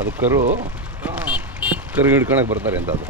ಅದು ಕರು ಹಿಡ್ಕೊಳಕ್ಕೆ ಬರ್ತಾರೆ ಅಂತ ಅದು.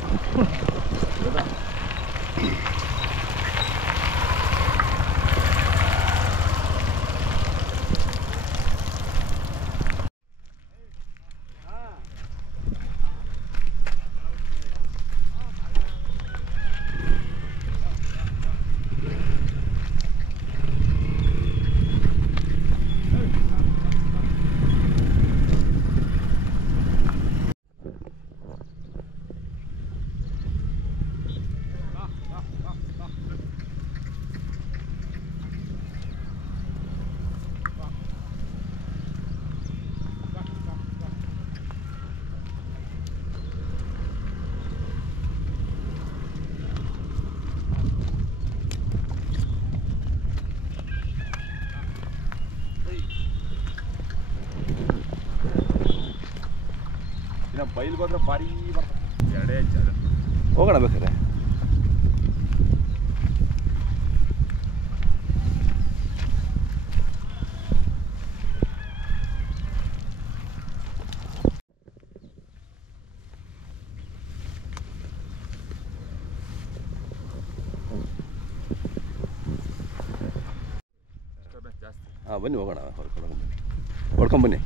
ಬೈಲ್ಗೆ ಹೋದ್ರೆ ಭಾರಿ ಬರ್ತದೆ. ಎರಡೇ ಜಾಗ ಹೋಗೋಣ ಬೇಕಾದ್ರೆ. ಹಾಂ ಬನ್ನಿ ಹೋಗೋಣ, ಹೊಡ್ಕೊಂಬನ್ನಿ.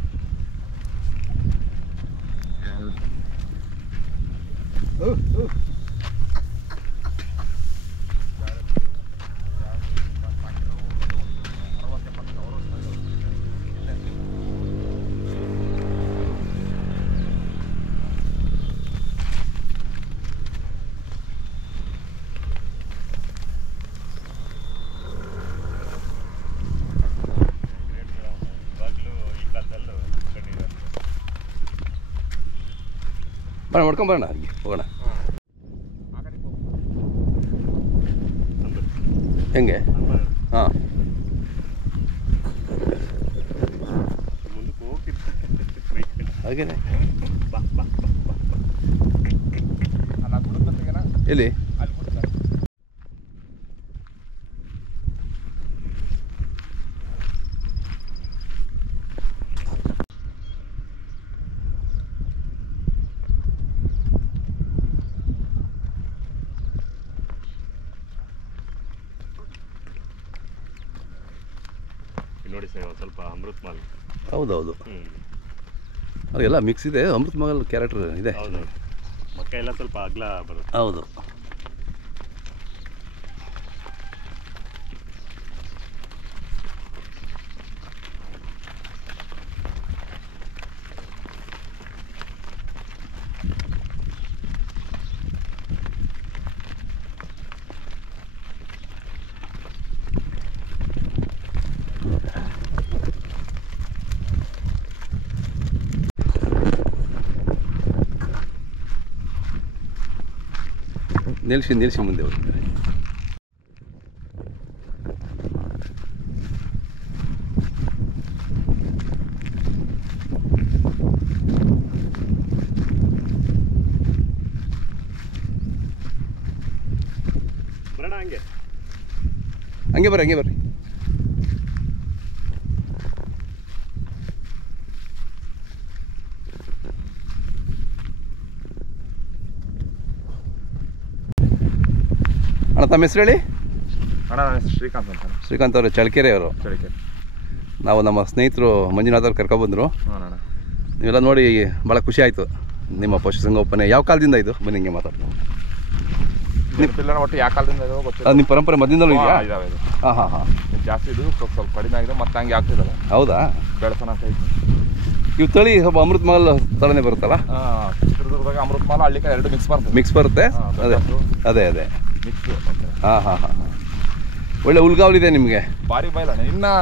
ಬರೋಣ ಹೊಡ್ಕೊಂಬರೋಣ, ಹೀಗೆ ಹೋಗೋಣ. ಹೆಂಗೆ? ಹಾಂ ಹಾಗೇನೆ. ಎಲ್ಲಿ? ನೋಡಿ ಸರ್, ಸ್ವಲ್ಪ ಅಮೃತ್ ಮಹಲ್. ಹೌದೌದು, ಅದೆಲ್ಲ ಮಿಕ್ಸ್ ಇದೆ. ಅಮೃತ್ ಮಹಲ್ ಕ್ಯಾರೆಕ್ಟರ್ ಇದೆ. ಮಕ್ಕ ಎಲ್ಲ ಸ್ವಲ್ಪ ಅಗಲ ಬರುತ್ತೆ. ಹೌದು. ನಿಲ್ಸಿ ಮುಂದೆ ಹೋಗ್ತಾರೆ. ಬರೋಣ ಹಂಗೆ ಬರ್ರಿ. ಅಣ್ಣ ತಮ್ಮ ಹೆಸರು ಹೇಳಿ. ಅಣ್ಣ ಶ್ರೀಕಾಂತ್ ಅಂತ. ಶ್ರೀಕಾಂತ್ ಅವರು ಚಳ್ಳಕೆರೆ ಅವರು. ನಾವು ನಮ್ಮ ಸ್ನೇಹಿತರು ಮಂಜುನಾಥ್ ಅವ್ರು ಕರ್ಕೊಬಂದರು. ನೀವೆಲ್ಲ ನೋಡಿ ಭಾಳ ಖುಷಿ ಆಯಿತು. ನಿಮ್ಮ ಪಶುಸಂಗೋಪನೆ ಯಾವ ಕಾಲದಿಂದ ಇದು? ಬನ್ನಿ ಹಿಂಗೆ ಮಾತಾಡ್ತೀವಿ. ಒಟ್ಟು ಯಾವ ಕಾಲದಿಂದ ಅದು ನಿಮ್ಮ ಪರಂಪರೆ ಮೊದಲಿಂದಲೂ ಇದೆಯಾ? ಹಾಂ. ಜಾಸ್ತಿ ಇದು ಸ್ವಲ್ಪ ಕಡಿಮೆ ಆಗಿದೆ, ಮತ್ತೆ ಹಂಗೆ ಆಗ್ತಿದಲ್ಲ. ಹೌದಾ? ಬೆಳೆಸೋಣ ಅಂತ ಇತ್ತು. ಇವು ತಳಿ ಸ್ವಲ್ಪ ಅಮೃತ್ ಮಹಲ್ ತಳನೇ ಬರುತ್ತಲ್ಲ? ಚಿತ್ರದುರ್ಗದಾಗ ಅಮೃತ್ ಮಹಲ್ ಹಳ್ಳಿಕಾಯಿ ಎರಡು ಮಿಕ್ಸ್ ಬರುತ್ತೆ. ಅದೇ ಮಿಕ್ಸ್. ಹಾಂ. ಒಳ್ಳೆ ಹುಲ್ಗಾವಲಿದೆ ನಿಮಗೆ. ಭಾರಿ ಬಯಲಣ್ಣ. ಇನ್ನು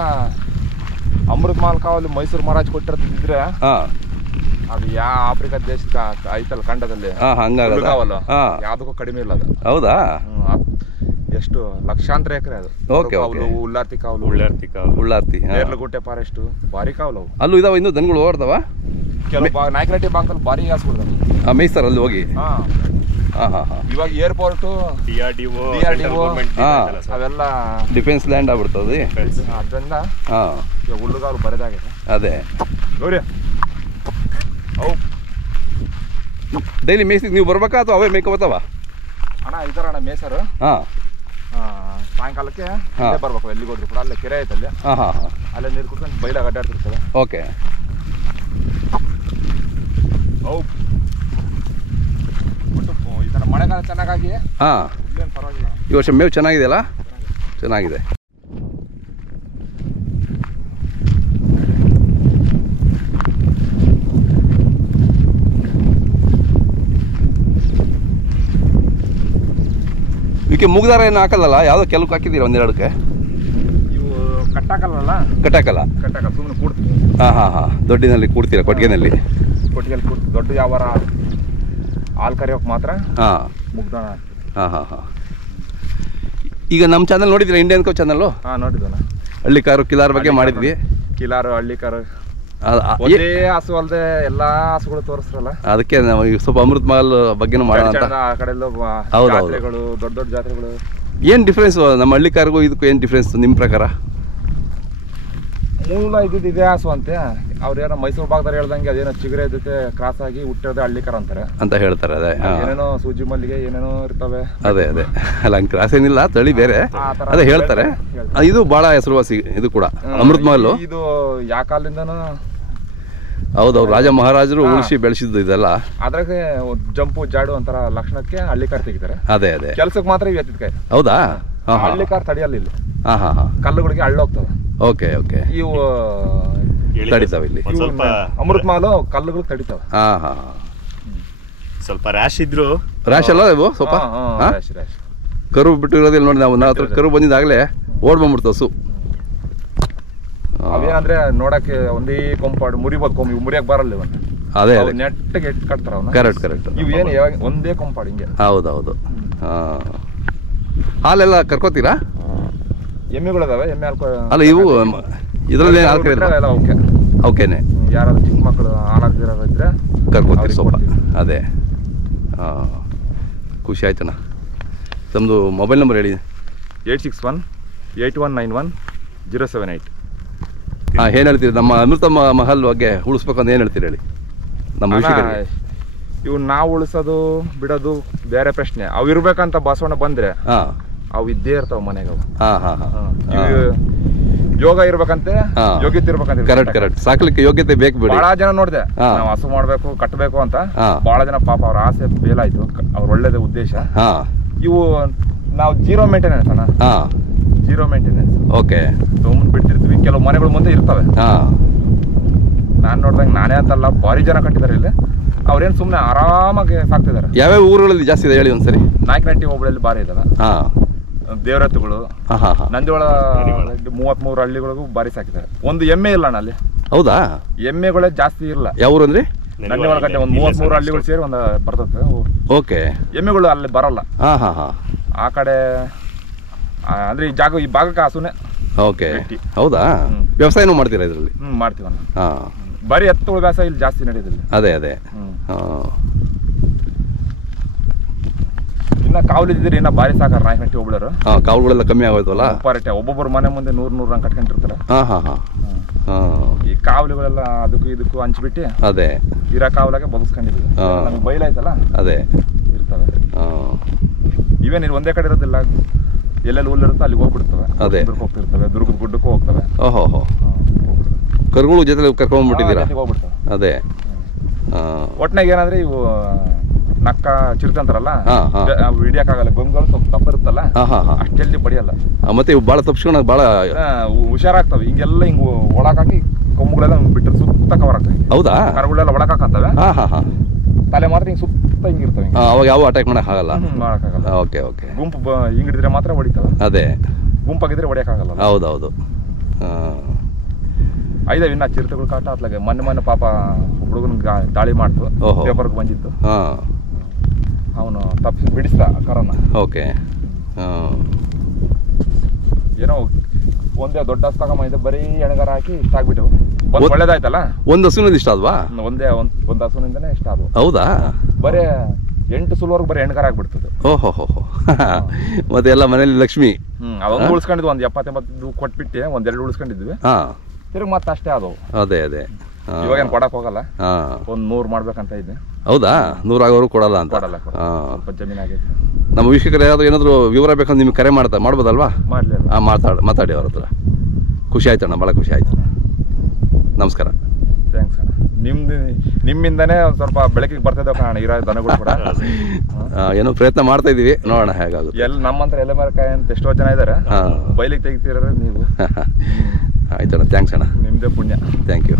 ಅಮೃತ್ ಮಹಲ್ ಕಾವಲು ಮೈಸೂರು ಮಹಾರಾಜ್ ಕೊಟ್ಟಿರ್ತಿದ್ರೆ ಅದು ಯಾವ ಆಫ್ರಿಕಾ ದೇಶಕ್ಕೆ ಐತಲ್ಲ ಖಂಡದಲ್ಲಿ, ಹುಲ್ಗಾವಲು ಯಾವ್ದಕ್ಕೂ ಕಡಿಮೆ ಇಲ್ಲ ಅದು. ಹೌದಾ? ಎಷ್ಟು ಲಕ್ಷಾಂತರ ಎಕರೆ ಅದು. ಉಳ್ಳಾರ್ತಿ ಕಾವಲು, ನೇರ್ಲಗುಟ್ಟೆ ಫಾರೆಸ್ಟ್, ಭಾರಿ ಕಾವಲು ಅವು. ಅಲ್ಲೂ ಇದಾವ ಇನ್ನೂ ದನಗಳು ಓಡ್ತಾವ? ಕೆಲವು ನಾಯಕನಹಟ್ಟಿ ಭಾಗದಲ್ಲಿ ಭಾರಿ ಹಾಸ್ಬಿಡ್ತಾವೆ. ಮೇಯ್ಸ್ತಾರ ಅಲ್ಲಿ ಹೋಗಿ? ಹಾಂ ಹಾಂ ಹಾಂ. ಇವಾಗ ಏರ್ಪೋರ್ಟು DRDO ಅವೆಲ್ಲ ಡಿಫೆನ್ಸ್ ಲ್ಯಾಂಡ್ ಆಗ್ಬಿಡ್ತದೆ ಅದರಿಂದ ಹಾಂ. ಇವಾಗ ಹುಲ್ಲುಗಾಲು ಬರದಾಗಿದೆ. ಅದೇ ನೋಡಿ ಅವು ಡೈಲಿ ಮೇಯ್ಸಿಗೆ ನೀವು ಬರ್ಬೇಕಾ ಅಥವಾ ಅವೇ ಮೇಯ್ಕೊಬತ್ತಾವ? ಅಣ್ಣ ಇದಾರಣ್ಣ ಮೇಸರು. ಹಾಂ. ಸಾಯಂಕಾಲಕ್ಕೆ ಅಲ್ಲೇ ಬರ್ಬೇಕು, ಎಲ್ಲಿಗೆ ಹೋದ್ರು ಕೂಡ ಅಲ್ಲೇ ಕೆರೆ ಐತಲ್ಲಿ. ಹಾಂ ಹಾಂ ಹಾಂ. ಅಲ್ಲೇ ನೀರು ಕುಡ್ಕೊಂಡು ಬೈಲಾಗ ಅಡ್ಡಾಡ್ತಿರ್ತವೆ. ಓಕೆ. ಅವು ಈ ಥರ ಮಳೆಗಾಲ ಚೆನ್ನಾಗಾಗಿ ಹಾಂ. ಇಲ್ಲೇನು ಪರವಾಗಿಲ್ಲ. ಈ ವರ್ಷ ಮೇವು ಚೆನ್ನಾಗಿದೆಯಲ್ಲ? ಚೆನ್ನಾಗಿದೆ. ಇದಕ್ಕೆ ಮುಗ್ದಾರ ಏನು ಹಾಕಲ್ಲಲ್ಲ? ಯಾವುದೋ ಕೆಲವು ಹಾಕಿದ್ದೀರಾ ಒಂದೆರಡಕ್ಕೆ? ಇವು ಕಟ್ಟಾಕಲ್ಲ. ಕಟ್ಟಾಕಲ್ಲ. ಸುಮ್ಮನೆ ಕೂಡ್ತೀವಿ. ಹಾಂ ಹಾಂ ಹಾಂ. ದೊಡ್ಡಿನಲ್ಲಿ ಕೂಡ್ತೀರಾ? ಕೊಟ್ಟಿಗೆನಲ್ಲಿ ಕೊಟ್ಟಿಗೆಲ್ಲಿ ಕೂಡ್ತೀವಿ. ದೊಡ್ಡ ಯಾವಾರ ಹಾಲು ಕರಿಯೋಕೆ ಮಾತ್ರ ಹಾಂ. ಮುಗ್ದಾಣ. ಹಾಂ ಹಾಂ ಹಾಂ. ಈಗ ನಮ್ಮ ಚಾನಲ್ ನೋಡಿದ್ದೀರಾ? ಇಂಡಿಯನ್ ಕೋ ಚಾನಲ್ಲು? ಹಾಂ ನೋಡಿದ್ದಾನ. ಹಳ್ಳಿ ಕಾರು ಕಿಲಾರ್ ಬಗ್ಗೆ ಮಾಡಿದ್ವಿ. ಕಿಲಾರು ಹಳ್ಳಿ ಕಾರು ಒಂದೇ ಹಸು ಅಲ್ಲದೆ ಎಲ್ಲಾ ಹಸುಗಳು ತೋರಿಸ್ರಲ್ಲ, ಅದಕ್ಕೆ ನಾವು ಈಗ ಸ್ವಲ್ಪ ಅಮೃತ್ ಮಹಲ್ ಬಗ್ಗೆನೂ ಮಾಡೋಣ ಅಂತ. ಆ ಕಡೆ ಜಾತ್ರೆಗಳು, ದೊಡ್ಡ ದೊಡ್ಡ ಜಾತ್ರೆಗಳು. ಏನು ಡಿಫ್ರೆನ್ಸ್ ನಮ್ಮ ಹಳ್ಳಿ ಕಾರ್ಗೂ ಇದಕ್ಕೂ ಏನು ಡಿಫ್ರೆನ್ಸ್ ನಿಮ್ಮ ಪ್ರಕಾರ? ಮೂಲ ಇದೇ ಹಸು ಅಂತೆ. ಅವ್ರೇನೋ ಮೈಸೂರು ಭಾಗದಲ್ಲಿ ಹೇಳ್ದಂಗೆ ಅದೇನೋ ಚಿಗುರೆ ಜೊತೆ ಕ್ರಾಸ್ ಆಗಿ ಹುಟ್ಟಿರೋದೇ ಹಳ್ಳಿಕರ ಅಂತಾರೆ ಅಂತ ಹೇಳ್ತಾರೆ. ಅದೇ ಏನೇನೋ ಸೂಜಿ ಮಲ್ಲಿಗೆ ಏನೇನೋ ಇರ್ತವೆ. ಅದೇ ಅದೇ ಅಲ್ಲ, ಹಂಗೆ ಕ್ರಾಸ್ ಏನಿಲ್ಲ, ತಳಿ ಬೇರೆ. ಅದೇ ಹೇಳ್ತಾರೆ. ಇದು ಬಹಳ ಹೆಸರುವಾಸಿ ಇದು ಕೂಡ ಅಮೃತ್ ಮಹಲ್. ಇದು ಯಾವ ಕಾಲದಿಂದನೂ ಹೌದೌದು, ರಾಜ ಮಹಾರಾಜರು ಉಳಿಸಿ ಬೆಳೆಸಿದ್ದು ಇದೆಲ್ಲ. ಅದ್ರಾಗೆ ಜಂಪು ಜಾಡು ಒಂಥರ ಲಕ್ಷಣಕ್ಕೆ ಹಳ್ಳಿಕಾರ್ ತೆಗಿತಾರೆ. ಅದೇ ಅದೇ ಕೆಲ್ಸಕ್ಕೆ ಮಾತ್ರ ಇವು ಎತ್ತಿದ್ಕಾಯಿ. ಹೌದಾ? ಹಳ್ಳಿಕಾರ್ ತಡಿಯಲ್ಲ ಇಲ್ಲಿ. ಹಾಂ ಹಾಂ ಹಾಂ. ಕಲ್ಲುಗಳಿಗೆ ಹಳ್ಳೋಗ್ತವೆ. Okay okay. ಇವು ತಡಿತಾವೆ ಇಲ್ಲಿ. ಸ್ವಲ್ಪ ಅಮೃತ್ ಮಹಲ್ ಕಲ್ಲುಗಳು ತಡಿತಾವೆ. ಹಾಂ ಹಾಂ. ಸ್ವಲ್ಪ ರ್ಯಾಶ್ ಇದ್ರು. ರ್ಯಾಶ್ ಅಲ್ಲ ಇವು ಸ್ವಲ್ಪ? ಕರು ಬಿಟ್ಟಿರೋದಿಲ್ಲ ನೋಡಿ. ನಾವು ಹತ್ರ ಕರು ಬಂದಿದ್ದಾಗಲೇ ಓಡ್ ಬಂದ್ಬಿಡ್ತು ಹಸು. ಅವೇನಂದ್ರೆ ನೋಡಕ್ಕೆ ಒಂದೇ ಕೊಂಪಾಡು ಮುರಿಬೋದು. ಕೊಂಬು ಮುರಿಯಕ್ ಬರಲ್ಲ ಇವನ್ನ. ಅದೇ ಅದೇ ನೆಟ್ಟಗೆ ಎಟ್ ಕಟ್ತಾರ ಅವನ್ನ. Correct correct. ಇವು ಏನು ಒಂದೇ ಕೊಂಪಾಡು ಹಿಂಗೆ. ಹೌದೌದು. ಹಾಲೆಲ್ಲ ಕರ್ಕೋತೀರಾ? ಎಮ್ಮೆಗಳಿದಾವೆ. ಎಮ್ಮೆ ಹಾಲು ಅಲ್ಲ ಇವು ಇದರಲ್ಲಿ ಹಾಲು ಕರೀತಾರೆ. ಓಕೆ ಓಕೆನೆ. ಯಾರಾದ್ರೂ ಚಿಕ್ಕ ಮಕ್ಕಳು ಹಾಲಾಗ್ದಿರೋ ಇದ್ರೆ ಕರ್ಕೋತೀರಿ ಸ್ವಲ್ಪ. ಅದೇ ಹಾಂ. ಖುಷಿ ಆಯ್ತಣ್ಣ. ತಮ್ಮದು ಮೊಬೈಲ್ ನಂಬರ್ ಹೇಳಿ. 8618191078. ಹಾಂ. ಏನು ಹೇಳ್ತೀರಿ ನಮ್ಮ ಅಮೃತ ಮಹಲ್ ಬಗ್ಗೆ ಉಳಿಸ್ಬೇಕು ಅಂತ ಏನು ಹೇಳ್ತೀರಿ ಹೇಳಿ ನಮ್ಮ ವಿಷಯ? ಇವು ನಾವು ಉಳಿಸೋದು ಬಿಡೋದು ಬೇರೆ ಪ್ರಶ್ನೆ. ಅವು ಇರ್ಬೇಕಂತ ಬಸವಣ್ಣ ಬಂದ್ರೆ ಅವು ಇದ್ದೇ ಇರ್ತಾವ ಮನೆಗೆ. ಯೋಗ ಇರ್ಬೇಕಂತೆ, ಯೋಗ್ಯತೆ ಇರ್ಬೇಕಂತ. Correct correct. ಸಾಕ್ಲಿಕ್ಕೆ ಯೋಗ್ಯತೆ ಬೇಕು ಬಿಡಿ. ಬಹಳ ಜನ ನೋಡಿದೆ ನಾವು ಹಸು ಮಾಡ್ಬೇಕು ಕಟ್ಟಬೇಕು ಅಂತ. ಬಹಳ ಜನ ಪಾಪ ಅವ್ರ ಆಸೆ ಬೇಲಾಯ್ತು. ಅವ್ರ ಒಳ್ಳೇದೇ ಉದ್ದೇಶ. ಇವು ನಾವು ಜೀರೋ ಮೇಂಟೆನೆನ್ಸ್ ಅಣ್ಣ. Zero maintenance. ಓಕೆ. ಸುಮ್ಮನೆ ಬಿಡ್ತಿರ್ತೀವಿ. ಕೆಲವು ಮನೆಗಳು ಮುಂದೆ ಇರ್ತವೆ. ನಾನ್ ನೋಡ್ದಂಗೆ ನಾನೇ ಅಂತಲ್ಲ, ಭಾರಿ ಜನ ಕಟ್ಟಿದ್ದಾರೆ ಇಲ್ಲಿ. ಅವ್ರೇನ್ ಸುಮ್ನೆ ಆರಾಮಾಗಿ ಸಾಕ್ತಿದ್ದಾರೆ. ಯಾವ್ಯಾವ ಊರುಗಳಲ್ಲಿ ಜಾಸ್ತಿ ಇದೆ ಹೇಳಿ ಒಂದ್ಸರಿ? ನಾಯಕನಹಟ್ಟಿ ಹೋಬಳಿಯಲ್ಲಿ ಬಾರಿ ಇದಾವೆ. ದೇವರತ್ತುಗಳು, ನಂದಿವಳ 33 ಹಳ್ಳಿಗಳಿಗೂ ಬಾರಿ ಸಾಕಿದ್ದಾರೆ. ಒಂದು ಎಮ್ಮೆ ಇಲ್ಲ ಅಣ್ಣ ಅಲ್ಲಿ. ಹೌದಾ? ಎಮ್ಮೆಗಳೇ ಜಾಸ್ತಿ ಇಲ್ಲ. ಯಾವ ಊರು ಅಂದ್ರೆ? ನಂದಿವಳ ಕಟ್ಟೆ. ಒಂದು 33 ಹಳ್ಳಿಗಳು ಸೇರಿ ಒಂದು ಬರ್ತದೆ. ಓಕೆ. ಎಮ್ಮೆಗಳು ಅಲ್ಲಿ ಬರಲ್ಲ. ಆ ಕಡೆ ಅಂದ್ರೆ ಈ ಭಾಗಕ್ಕೆ ಹಸುನೆ. ಓಕೆ. ಹೌದಾ? ವ್ಯವಸಾಯನೂ ಮಾಡ್ತೀರಾ ಇದರಲ್ಲಿ? ಮಾಡ್ತೀವಣ್ಣ. ಬರೀ ಎತ್ತುಗಳ ವ್ಯವಸಾಯ ಇಲ್ಲಿ ಜಾಸ್ತಿ ನಡೆಯೋದಿಲ್ಲ. ಅದೇ ಅದೇ. ಇನ್ನ ಕಾವಲಿದ್ರೆ ಇನ್ನ ಬಾರಿ ಸಾಕಾರ ನಾಯಕನಹಟ್ಟಿ ಹೋಗ್ಬಿಡೋರು. ಕಾವುಗಳೆಲ್ಲ ಕಮ್ಮಿ ಆಗೋಯ್ತಲ್ಲ. ಉಪ್ಪಾರಟ್ಟೆ ಒಬ್ಬೊಬ್ಬರು ಮನೆ ಮುಂದೆ 100 ರಂಗ್ ಕಟ್ಕೊಂಡಿರ್ತಾರೆ. ಈ ಕಾವಲಿಗಳೆಲ್ಲ ಅದಕ್ಕೂ ಇದಕ್ಕೂ ಹಂಚ್ಬಿಟ್ಟು ಅದೇ ಇರೋ ಕಾವಲಾಗೆ ಬದುಸ್ಕೊಂಡಿದ್ವಿ. ನಮ್ಗೆ ಬಯಲಾಯ್ತಲ್ಲ, ಅದೇ ಇರ್ತವೆ. ಇವೇನ್ ಇಲ್ಲಿ ಒಂದೇ ಕಡೆ ಇರೋದಿಲ್ಲ. ಎಲ್ಲೆಲ್ಲಿ ಹುಲ್ಲಿರುತ್ತೋ ಅಲ್ಲಿಗೆ ಹೋಗ್ಬಿಡ್ತವೆ. ಅದೇ ಹೋಗ್ತಿರ್ತವೆ. ದುರ್ಗದ ಗುಡ್ಡಕ್ಕೂ ಹೋಗ್ತವೆ. ಓಹೋ. ಕರುಗಳು ಜೊತೆ ಕರ್ಕೊಂಡ್ಬಿಟ್ಟಿದ್ದೀರಾ? ಹೋಗ್ಬಿಡ್ತವೆ. ಅದೇ ಒಟ್ನಾಗ ಏನಂದ್ರೆ ಇವು ನಕ್ಕ ಚಿರ್ಕಂತಾರಲ್ಲ, ಹಿಡಿಯಕ್ಕಾಗಲ್ಲ. ಗೊಂಬೆಗಳು ಸ್ವಲ್ಪ ದಪ್ಪ ಇರುತ್ತಲ್ಲ, ಅಷ್ಟು ಜಲ್ದಿ ಬಡಿಯಲ್ಲ. ಮತ್ತೆ ಇವು ಭಾಳ ತಪ್ಪಿಸ್ಕೊಂಡಾಗ ಭಾಳ ಹುಷಾರಾಗ್ತವೆ. ಹಿಂಗೆಲ್ಲ ಹಿಂಗ್ ಒಳಕಾಕಿ ಕೊಂಬುಗಳೆಲ್ಲ ಬಿಟ್ಟರೆ ಸುತ್ತ ಕವರ್ ಆಗ್ತವೆ. ಹೌದಾ? ಕರುಗಳೆಲ್ಲ ಒಳಕಾಕಂತವೆ. ತಲೆ ಮಾತ್ರ ಹಿಂಗ್ ಸುತ್ತ ಹಿಂಗಿರ್ತವೆ. ಅವಾಗ ಯಾವ ಅಟ್ಯಾಕ್ ಮಾಡಕ್ಕಾಗಲ್ಲ. ಮಾಡಕ್ಕಾಗಲ್ಲ. Okay okay. ಗುಂಪು ಹಿಂಗಿಡಿದ್ರೆ ಮಾತ್ರ ಹೊಡಿತವೆ. ಅದೇ ಗುಂಪಾಗಿದ್ರೆ ಹೊಡಿಯಕ್ಕಾಗಲ್ಲ. ಹೌದೌದು. ಐದಾವ್ ಇನ್ನ ಚಿರತೆಗಳು ಕಾಟ ಅತ್ಲಾಗೆ. ಮೊನ್ನೆ ಪಾಪ ಹುಡುಗನ ದಾಳಿ ಮಾಡ್ತು. ಪೇಪರ್ಗೆ ಬಂದಿತ್ತು. ಅವನು ತಪ್ಪಿಸಿ ಬಿಡಿಸ್ದ ಕರನ್ನ. ಓಕೆ. ಏನೋ ಒಂದೇ ದೊಡ್ಡ ಹಸು ತಗೊಂಬಂದಿದ್ದೆ. ಬರೀ ಎಣಗಾರ ಹಾಕಿ ಇಷ್ಟ ಆಗ್ಬಿಟ್ಟು ಒಳ್ಳೇದಾಯ್ತಲ್ಲ. ಒಂದು ಹಸುವಿನಿಂದ ಇಷ್ಟ ಆದ್ವಾ? ಒಂದೇ ಒಂದು ಹಸುವಿನಿಂದನೇ ಇಷ್ಟ ಆದ್ವು. ಹೌದಾ? ಬರೀ 8 ಸುಲ್ವರ್ಗೆ ಬರೀ ಹೆಣ್ಗಾರ ಆಗ್ಬಿಡ್ತದೆ. ಓಹೋ ಹೋ ಮತ್ತೆ ಎಲ್ಲ ಮನೇಲಿ ಲಕ್ಷ್ಮಿ. ಅದೊಂದು ಉಳಿಸ್ಕೊಂಡಿದ್ವಿ, ಒಂದು 70-80 ಕೊಟ್ಬಿಟ್ಟು ಒಂದೆರಡು ಉಳಿಸ್ಕೊಂಡಿದ್ವಿ. ತಿರ್ಗಿ ಮತ್ತೆ ಅಷ್ಟೇ ಅದು. ಅದೇ ಅದೇ ಇವಾಗ ಏನು ಕೊಡಕ್ ಹೋಗಲ್ಲ, ಒಂದು 100 ಮಾಡ್ಬೇಕಂತ ಇದೆ. ಹೌದಾ? 100 ಆಗೋರು ಕೊಡಲ್ಲ ಅಂತ? ಕೊಡಲ್ಲ, ಸ್ವಲ್ಪ ಜಮೀನು ಆಗೈತೆ. ನಮ್ಮ ವೀಕ್ಷಕರು ಏನಾದರೂ ವಿವರ ಬೇಕಂದ್ರೆ ನಿಮ್ಗೆ ಕರೆ ಮಾಡ್ಬೋದಲ್ವಾ? ಮಾಡಲಿಲ್ಲ. ಮಾತಾಡಿ ಅವ್ರ ಹತ್ರ. ಖುಷಿ ಆಯ್ತಣ್ಣ, ಭಾಳ ಖುಷಿ ಆಯ್ತು. ನಮಸ್ಕಾರ. ಥ್ಯಾಂಕ್ಸ್ ಅಣ್ಣ. ನಿಮ್ಮಿಂದನೇ ಒಂದು ಸ್ವಲ್ಪ ಬೆಳಕಿಗೆ ಬರ್ತಿದ್ದೇವೆ ಕಾರಣ ಇರೋ ದನಗಳು ಕೂಡ. ಏನೋ ಪ್ರಯತ್ನ ಮಾಡ್ತಾ ಇದೀವಿ, ನೋಡೋಣ ಹೇಗಾಗುತ್ತೆ. ನಮ್ಮಂತ್ರ ಎಲೆ ಮರಕಾಯಿ ಅಂತ ಎಷ್ಟೋ ಜನ ಇದ್ದಾರೆ, ಬಯಲಿಗೆ ತೆಗಿತೀರ ನೀವು. ಆಯ್ತಣ್ಣ, ಥ್ಯಾಂಕ್ಸ್ ಅಣ್ಣ. ನಿಮ್ಮದೇ ಪುಣ್ಯ. Thank you.